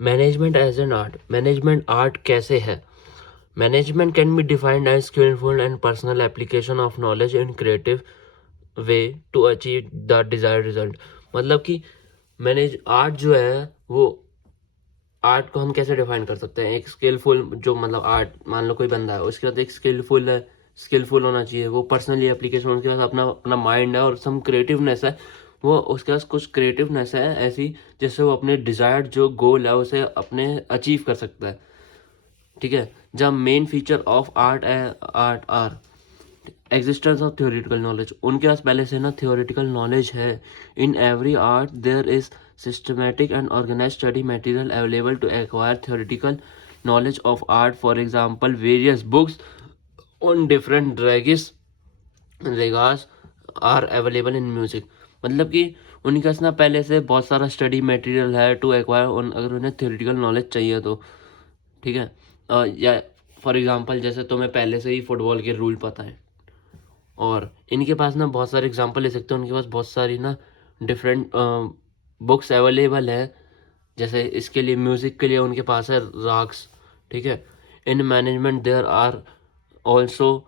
Management as an art, management art कैसे है? Management can be defined as skillful and personal application of knowledge in creative way to achieve the desired result. मतलब कि manage art जो है वो art को हम कैसे डिफाइन कर सकते हैं? एक स्किलफुल जो मतलब आर्ट, मान लो कोई बंदा है, उसके बाद एक स्किलफुल है, स्किलफुल होना चाहिए, वो पर्सनली एप्लीकेशन, उसके पास अपना अपना माइंड है और सम क्रिएटिवनेस है, वो उसके पास कुछ क्रिएटिवनेस है ऐसी जिससे वो अपने डिजायर्ड जो गोल है उसे अपने अचीव कर सकता है। ठीक है। जब main feature of art are existence of theoretical knowledge, उनके पास पहले से ना थियोरेटिकल नॉलेज है। In every art there is systematic and organize study material available to acquire theoretical knowledge of art. For example various books on different ड्रैगिस ragas are available in music. मतलब कि उनके पास ना पहले से बहुत सारा स्टडी मटेरियल है टू एक्वायर, अगर उन्हें थियोरेटिकल नॉलेज चाहिए तो। ठीक है। या फॉर एग्जांपल जैसे तुम्हें पहले से ही फुटबॉल के रूल पता है, और इनके पास ना बहुत सारे एग्जांपल ले सकते हो, उनके पास बहुत सारी ना डिफरेंट बुक्स अवेलेबल है। जैसे इसके लिए म्यूज़िक के लिए उनके पास है राग्स। ठीक है। In management there are also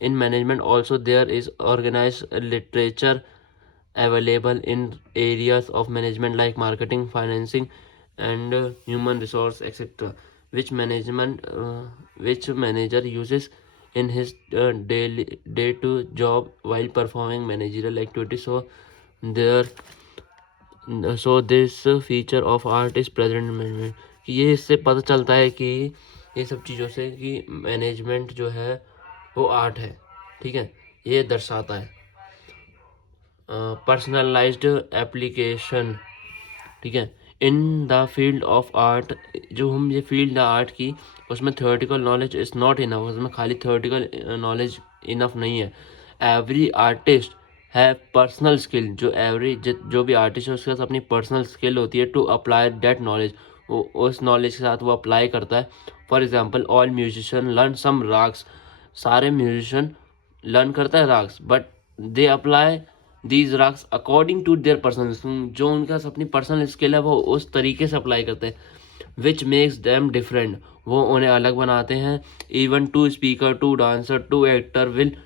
in management also there is organized literature available in areas of management like marketing, financing, and human resource etc, which which manager uses in his daily day to job while performing managerial activities. There so this feature of art is present in management। कि ये इससे पता चलता है कि ये सब चीज़ों से कि मैनेजमेंट जो है वो आर्ट है। ठीक है। ये दर्शाता है पर्सनलाइज्ड एप्लीकेशन। ठीक है। In the field of art, जो हम ये फील्ड है आर्ट की, उसमें theoretical knowledge is not enough, उसमें खाली थियोरेटिकल नॉलेज इनफ नहीं है। एवरी आर्टिस्ट है पर्सनल स्किल, जो भी आर्टिस्ट है उसके पास अपनी पर्सनल स्किल होती है टू अप्लाई दैट नॉलेज, वो उस नॉलेज के साथ वो अप्लाई करता है। For example all musician learn some ragas, सारे म्यूजिशियन लर्न करता है ragas, but they apply these ragas according to their personal, जो उनके पास अपनी पर्सनल स्किल है वो उस तरीके से अप्लाई करते हैं। विच मेक्स देम डिफरेंट, वो उन्हें अलग बनाते हैं। Even two speaker, two dancer, two actor will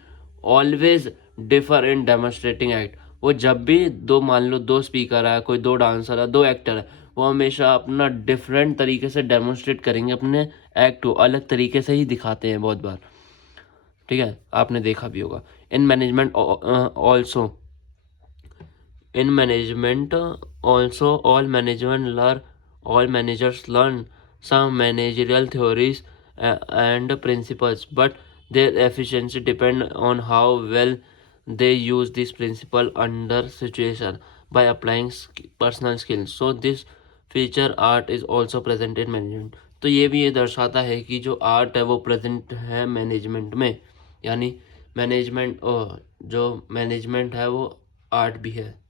always differ in demonstrating act. वो जब भी दो, मान लो दो स्पीकर है, कोई दो डांसर है, दो एक्टर है, वो हमेशा अपना डिफरेंट तरीके से डेमोन्स्ट्रेट करेंगे, अपने एक्ट को अलग तरीके से ही दिखाते हैं बहुत बार। ठीक है। आपने देखा भी होगा। In management also in management also all managers learn some managerial theories and principles, but their efficiency depend on how well they use this principle under situation by applying personal skills. So this feature art is also present in management। तो ये भी ये दर्शाता है कि जो art है वो प्रेजेंट है मैनेजमेंट में, यानी मैनेजमेंट जो मैनेजमेंट है वो आर्ट भी है।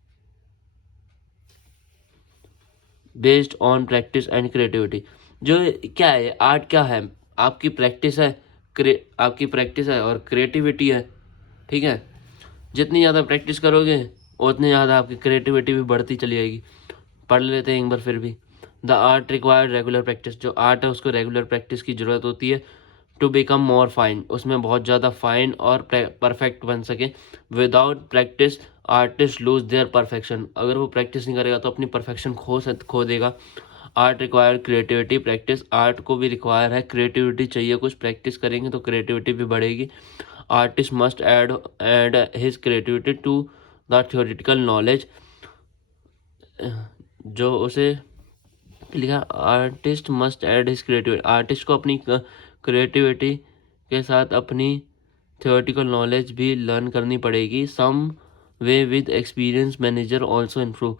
Based on practice and creativity, जो क्या है आर्ट, क्या है? आपकी प्रैक्टिस है, आपकी प्रैक्टिस है और क्रिएटिविटी है। ठीक है। जितनी ज़्यादा प्रैक्टिस करोगे उतनी ज़्यादा आपकी क्रिएटिविटी भी बढ़ती चली जाएगी। पढ़ लेते हैं एक बार फिर भी। The art required regular practice, जो आर्ट है उसको रेगुलर प्रैक्टिस की ज़रूरत होती है टू बिकम मोर फाइन, उसमें बहुत ज़्यादा फाइन और परफेक्ट बन सके। Without practice artist lose their perfection, अगर वो प्रैक्टिस नहीं करेगा तो अपनी परफेक्शन खो देगा। Art require creativity practice, art को भी रिक्वायर है क्रिएटिविटी चाहिए, कुछ प्रैक्टिस करेंगे तो क्रिएटिविटी भी बढ़ेगी। Artist must add his creativity to the theoretical knowledge, जो उसे लिखा artist must add his creativity, artist को अपनी क्रिएटिविटी के साथ अपनी थियोरेटिकल नॉलेज भी लर्न करनी पड़ेगी। Some way with experience manager also improve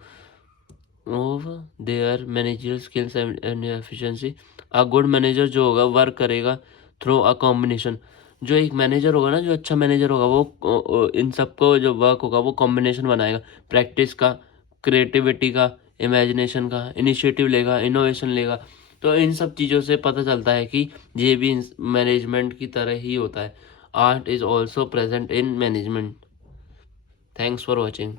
of their managerial skills and efficiency. A good manager जो होगा वर्क करेगा थ्रू अ कॉम्बिनेशन, जो एक मैनेजर होगा ना, जो अच्छा मैनेजर होगा वो इन सबको जो वर्क होगा वो कॉम्बिनेशन बनाएगा, प्रैक्टिस का, क्रिएटिविटी का, इमेजिनेशन का, इनिशिएटिव लेगा, इनोवेशन लेगा। तो इन सब चीज़ों से पता चलता है कि ये भी मैनेजमेंट की तरह ही होता है। Art is also present in management. Thanks for watching.